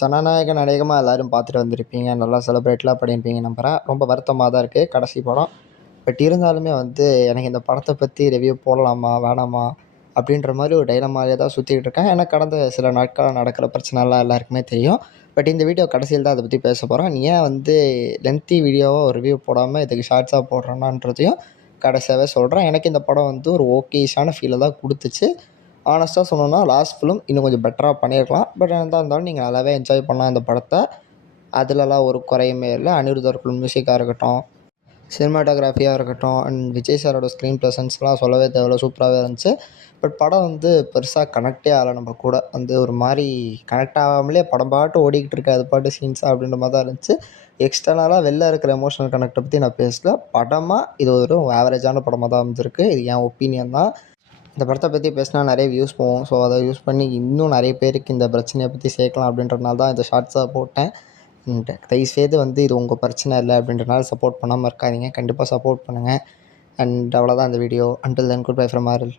ஜனநாயகன் அநேகமாக எல்லோரும் பார்த்துட்டு வந்திருப்பீங்க. நல்லா செலிப்ரேட்லாம் பண்ணியிருப்பீங்க நம்புகிறேன். ரொம்ப வருத்தமாக தான் இருக்குது கடைசி படம். பட் இருந்தாலுமே வந்து எனக்கு இந்த படத்தை பற்றி ரிவ்யூ போடலாமா வேணாமா அப்படின்ற மாதிரி ஒரு டைலமாவே தான் சுற்றிக்கிட்டு இருக்கேன். ஏன்னா கடந்த சில நாட்களாக நடக்கிற பிரச்சனைலாம் எல்லாருக்குமே தெரியும். பட் இந்த வீடியோ கடைசியில் தான் அதை பற்றி பேச போகிறோம். நீ ஏன் வந்து லென்த்தி வீடியோவாக ஒரு ரிவ்யூ போடாமல் இதுக்கு ஷார்ட்ஸாக போடுறேன்னான்றதையும் கடைசியாகவே சொல்கிறேன். எனக்கு இந்த படம் வந்து ஒரு ஓகேஷான ஃபீலை தான் கொடுத்துச்சு. ஆனஸ்ட்டாக சொல்லணும்னா லாஸ்ட் ஃபிலிம் இன்னும் கொஞ்சம் பெட்டராக பண்ணியிருக்கலாம். பட் எதா இருந்தாலும் நீங்கள் நல்லாவே என்ஜாய் பண்ணலாம் இந்த படத்தை. அதுலலாம் ஒரு குறையுமே இல்லை. அனிருத் அவர்கள் மியூசிக்காக இருக்கட்டும், சினிமாட்டோகிராஃபியாக இருக்கட்டும், அண்ட் விஜய் சாரோட ஸ்க்ரீன் ப்ரெசன்ஸ்லாம் சொல்லவே தேவையில்ல, சூப்பராகவே இருந்துச்சு. பட் படம் வந்து பெருசாக கனெக்டே ஆகலை. நம்ம கூட வந்து ஒரு மாதிரி கனெக்ட் ஆகாமலே படம் பாட்டு ஓடிக்கிட்டு இருக்கு, அது பாட்டு சீன்ஸாக அப்படின்ற மாதிரி தான் இருந்துச்சு. எக்ஸ்டர்னலாக வெளில இருக்கிற எமோஷனல் கனெக்டை பற்றி நான் பேசல. படமாக இது ஒரு ஆவரேஜான படமாக தான் இருந்திருக்கு. இது என் ஒப்பீனியன் தான். இந்த படத்தை பற்றி பேசினா நிறைய வியூஸ் போகும். ஸோ அதை யூஸ் பண்ணி இன்னும் நிறைய பேருக்கு இந்த பிரச்சனையை பற்றி சேர்க்கலாம் அப்படின்றனால தான் இந்த ஷார்ட்ஸாக போட்டேன். தயவுசெய்து வந்து இது உங்கள் பிரச்சனை இல்லை அப்படின்றனால சப்போர்ட் பண்ணாமல் இருக்காதீங்க. கண்டிப்பாக சப்போர்ட் பண்ணுங்கள். அண்ட் அவ்வளோதான் இந்த video. Until then good bye from RL.